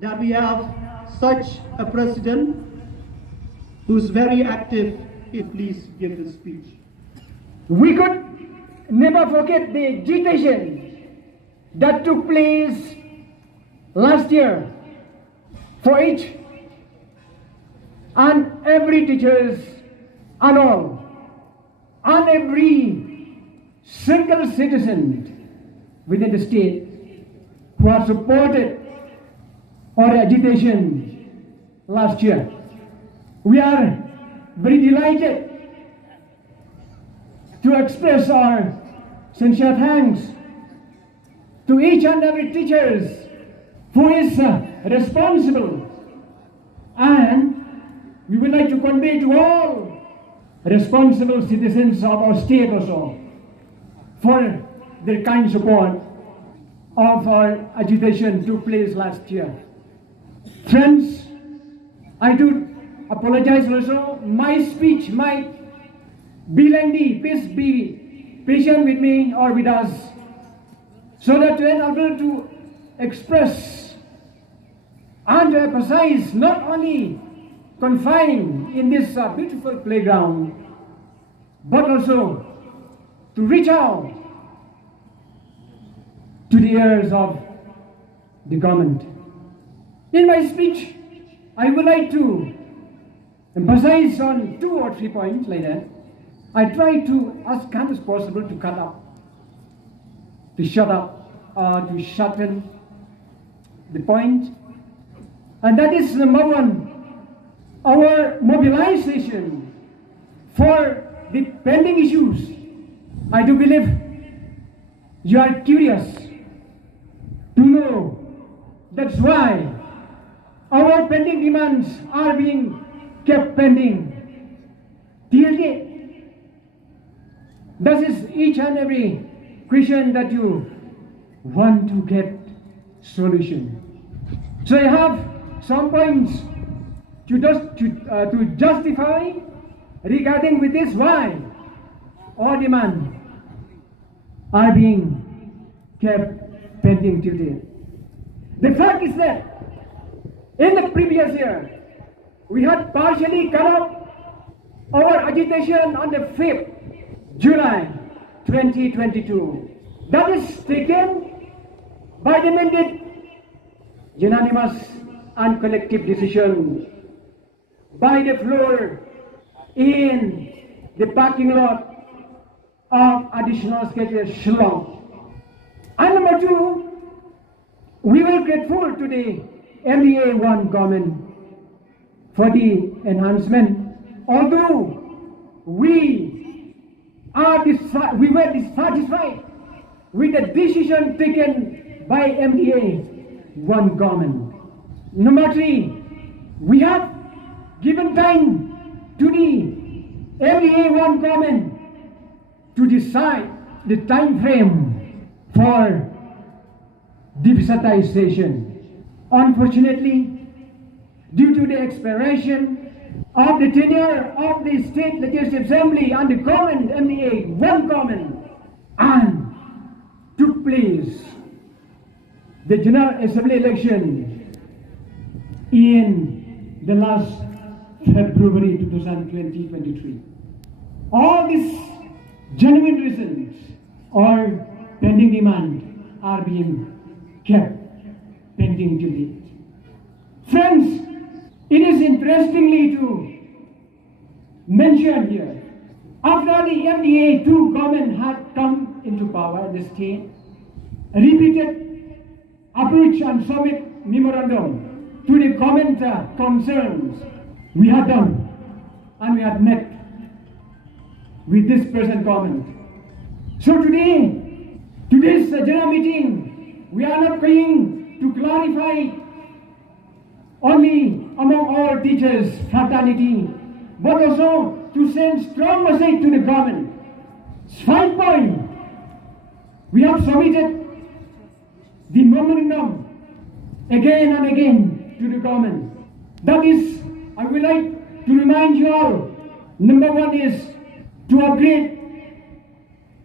that we have such a president who's very active. Please give the speech. We could never forget the agitation that took place last year for each and every teachers and all, and every single citizen within the state who have supported our agitation last year. We are very delighted to express our sincere thanks to each and every teacher who is responsible, and we would like to convey to all responsible citizens of our state also for their kind support of our agitation took place last year. Friends, I do apologize also. My speech might be lengthy. Please be patient with me or with us, so that we are able to express and to emphasize, not only confined in this beautiful playground, but also to reach out to the ears of the government. In my speech, I would like to emphasize on 2 or 3 points like that. I try to, as much as possible, to cut up, to shut up, to shorten the point. And that is number 1, our mobilization for the pending issues. I do believe you are curious to know. That's why our pending demands are being kept pending till date. This is each and every question that you want to get solution. So I have some points to justify regarding with this why our demands are being kept pending till date. The fact is that in the previous year, we had partially cut off our agitation on the 5th July 2022. That is taken by the mandate, unanimous and collective decision by the floor in the parking lot of Additional Secretary Shillong. And number 2, we were grateful to the MDA-1 government for the enhancement, although we were dissatisfied with the decision taken by MDA-1 government. Number 3, we have given time to the MDA-1 government to decide the time frame for devisitization. Unfortunately, due to the expiration of the tenure of the State Legislative Assembly and the current MDA-1 government, and took place the General Assembly election in the last February 2023. All these genuine reasons or pending demand are being kept pending till date. Friends, it is interestingly to mention here, after the MDA-2 government had come into power in the state, repeated approach and submit memorandum to the government concerns we had done, and we had met with this present government. So today, today's general meeting, we are not going to clarify only among our teachers' fraternity, but also to send strong message to the government. 5 points. We have submitted the memorandum again and again to the government. That is, I would like to remind you all, number 1 is to upgrade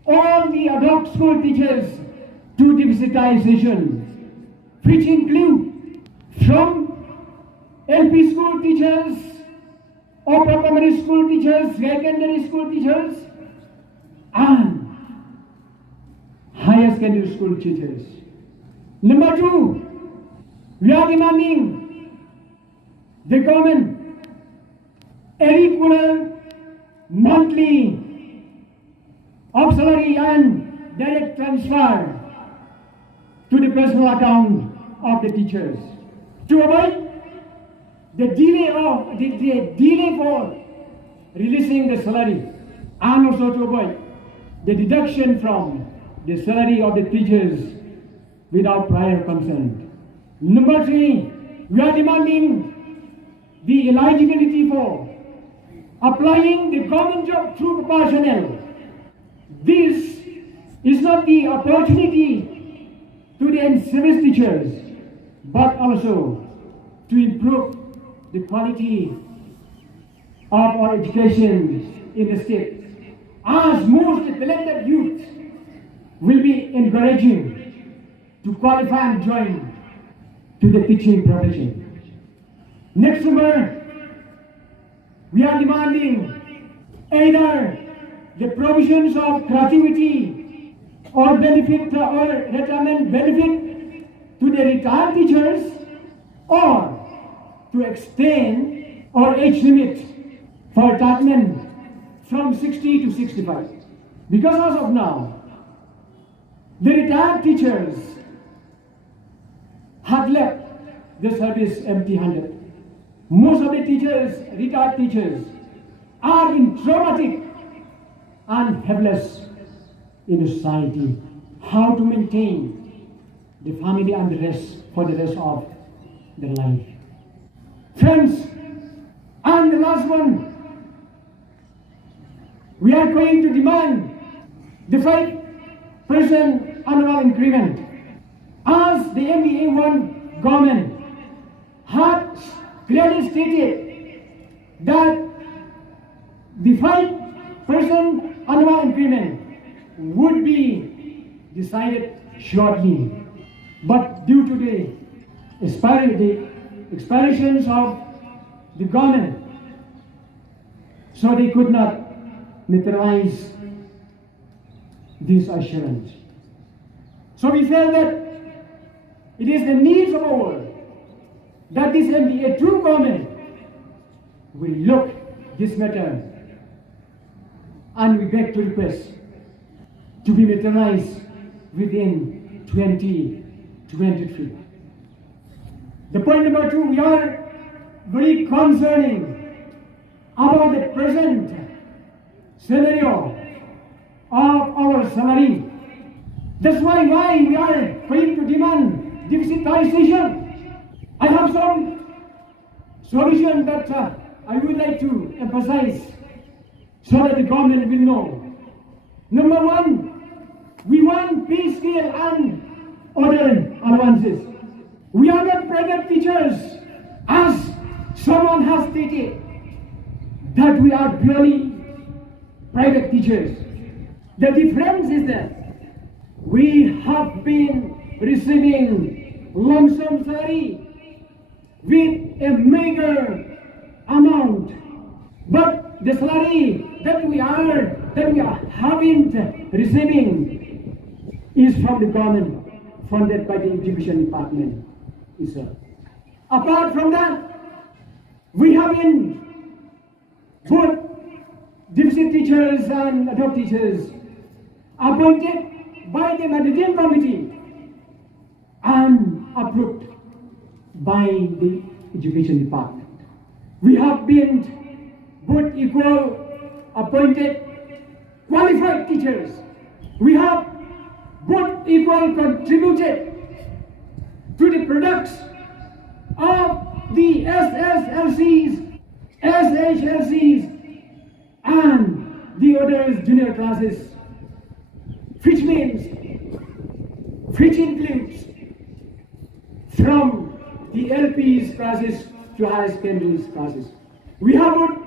all the adult school teachers to devisitization, which include from LP school teachers, upper primary school teachers, secondary school teachers, and higher secondary school teachers. Number two, we are demanding the government a regular monthly of salary and direct transfer to the personal account of the teachers to avoid the delay for releasing the salary, and also to avoid the deduction from the salary of the teachers without prior consent. Number three, we are demanding the eligibility for applying the government job through proportional. This is not the opportunity to the service teachers, but also to improve the quality of our education in the state, as most talented youth will be encouraging to qualify and join to the teaching profession. Next number, we are demanding either the provisions of gratuity or benefit or retirement benefit to the retired teachers, or to extend our age limit for retirement from 60 to 65. Because as of now, the retired teachers have left the service empty-handed. Most of the teachers, retired teachers, are in traumatic and helpless in society. How to maintain the family and the rest for the rest of their life. Friends, and the last one, we are going to demand the 5% annual increment, as the MBA1 government had clearly stated that the 5% annual increment would be decided shortly, but due to the expirations of the government, so they could not materialize this assurance. So we felt that it is the needs of our world that this MBA2 government will look this matter, and we beg to request to be materialized within 2023. The point number two, we are very concerning about the present scenario of our salary. That's why we are going to demand deficitization. I have some solution that I would like to emphasize so that the government will know. Number one, we want pay scale and other allowances. We are not private teachers, as someone has stated that we are purely private teachers. The difference is that we have been receiving lump sum salary with a meager amount, but the salary that we haven't receiving is from the government, funded by the education department itself. Apart from that, we have been both deficit teachers and adult teachers appointed by the managing committee and approved by the education department. We have been both equal appointed qualified teachers. We have both equal contributed to the products of the SSLCs, SHLCs, and the other junior classes, which includes from the LP's classes to high secondary classes. We have both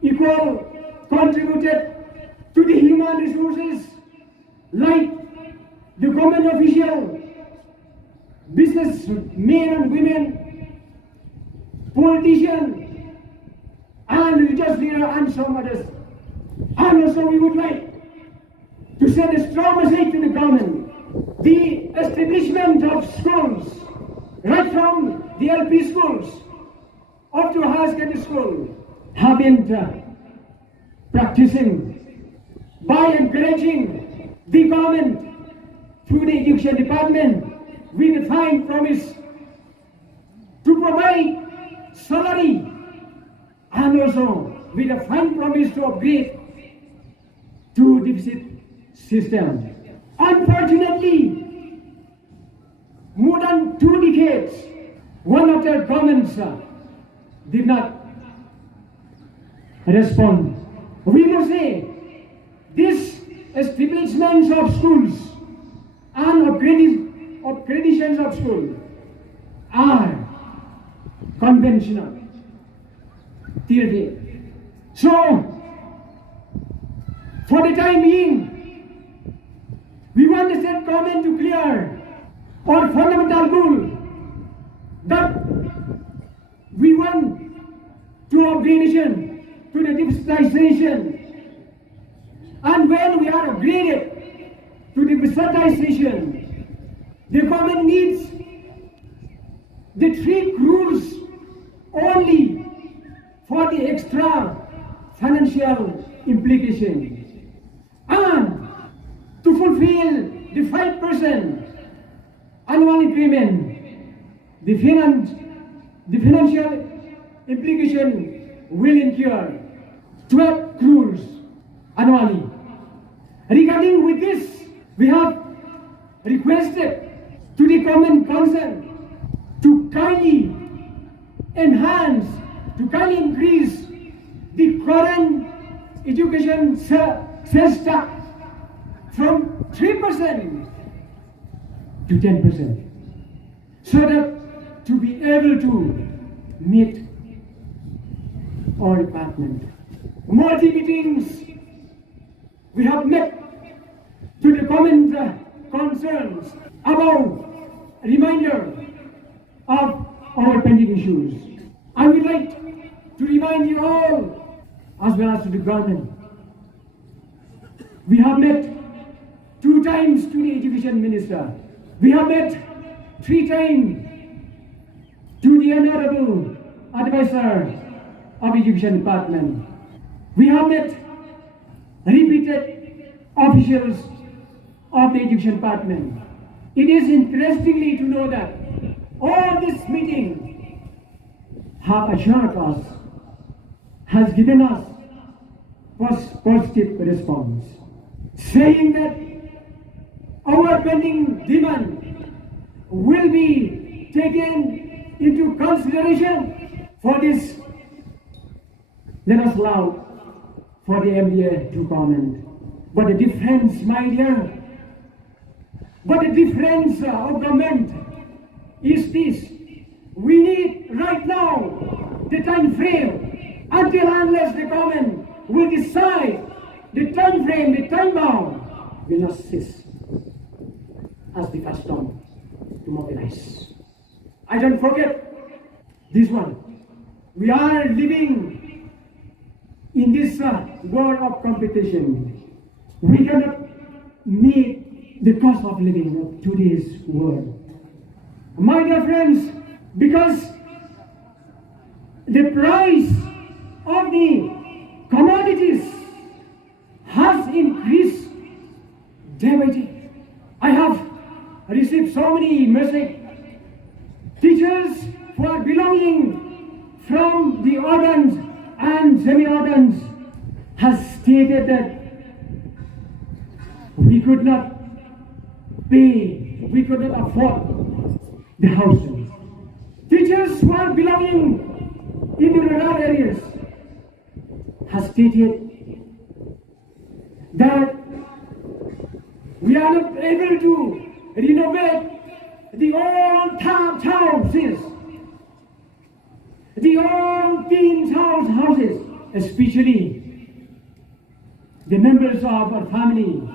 equal contributed to the human resources, like the government official, businessmen and women, politicians, and religious leaders, and some others. And also we would like to send a strong message to the government. The establishment of schools, right from the LP schools up to high secondary school, have been practicing by encouraging the government through the education department with a fine promise to provide salary and also with a fine promise to upgrade to deficit system. Unfortunately, more than 2 decades, one of their governments did not respond. We must say, these establishments of schools and accreditations of schools are conventional till date. So, for the time being, we want the state government to clear our fundamental goal that we want to upgradation to the deficitization. And when we are upgraded to the deficitization, the government needs the 3 rules only for the extra financial implication. And to fulfill the 5% annual increment, the financial implication will incur 12 crores annually. Regarding with this, we have requested to the government concerned to kindly enhance, to kindly increase the current education sales tax from 3% to 10%, so that to be able to meet our requirement. Multi meetings we have met to the government concerns about reminder of our pending issues. I would like to remind you all, as well as to the government, we have met 2 times to the education minister. We have met 3 times to the honorable advisor of education department. We have met repeated officials of the education department. It is interestingly to know that all this meeting have assured us, has given us positive response, saying that our pending demand will be taken into consideration for this. Let us allow for the MDA to comment. But the difference, my dear, but the difference of government is this. We need right now the time frame until unless the government will decide the time frame, the time bound will not cease as the FASTOM to mobilize. I don't forget this one. We are living in this world of competition. We cannot meet the cost of living of today's world. My dear friends, because the price of the commodities has increased day by day. I have received so many messages. Teachers who are belonging from the urbans and semi-urbans has stated that we could not pay, we could not afford the housing. Teachers who are belonging in the rural areas has stated that we are not able to renovate the old houses, the old teen houses, especially the members of our family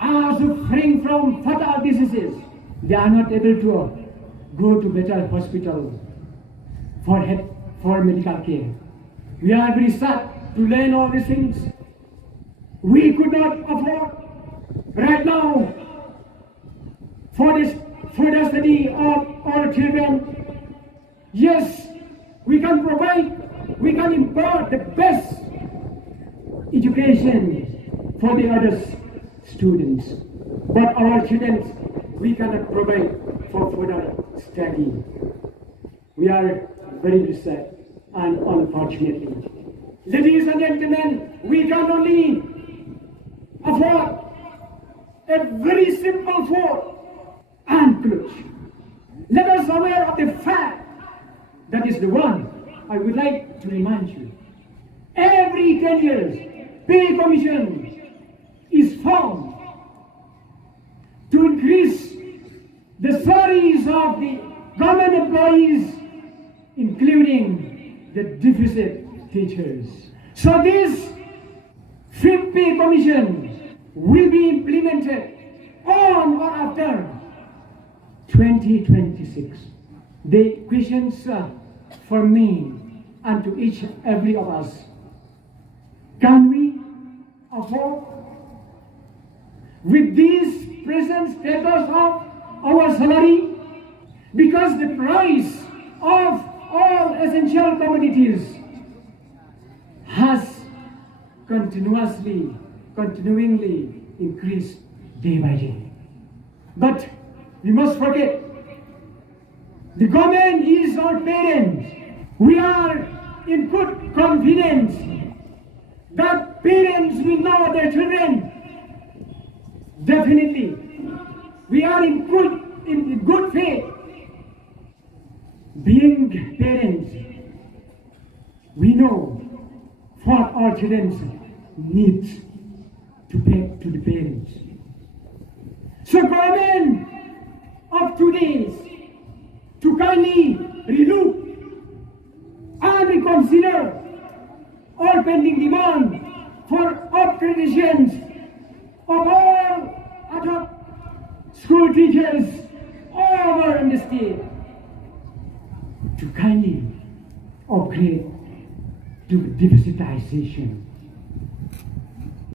are suffering from fatal diseases. They are not able to go to better hospital for medical care. We are very sad to learn all these things. We could not afford right now for the study of our children. Yes, we can provide, we can impart the best education for the other students. But our children, we cannot provide for further study. We are very sad and unfortunately. Ladies and gentlemen, we can only afford a very simple food and clothes. Let us aware of the fact that is the one I would like to remind you. Every 10 years, pay commission is formed to increase the salaries of the government employees, including the deficit teachers. So this fifth pay commission will be implemented on or after 2026. The questions for me and to each and every of us: can we afford, with this present status of our salary, because the price of all essential commodities has continuingly increased day by day. But we must forget, the government is our parent. We are in good confidence that parents will know their children. Definitely, we are in good faith. Being parents, we know what our children need to pay to the parents. So government of today to kindly relook and reconsider all pending demand for upgradations of all ad hoc school teachers all over the state, to kindly upgrade to deficitization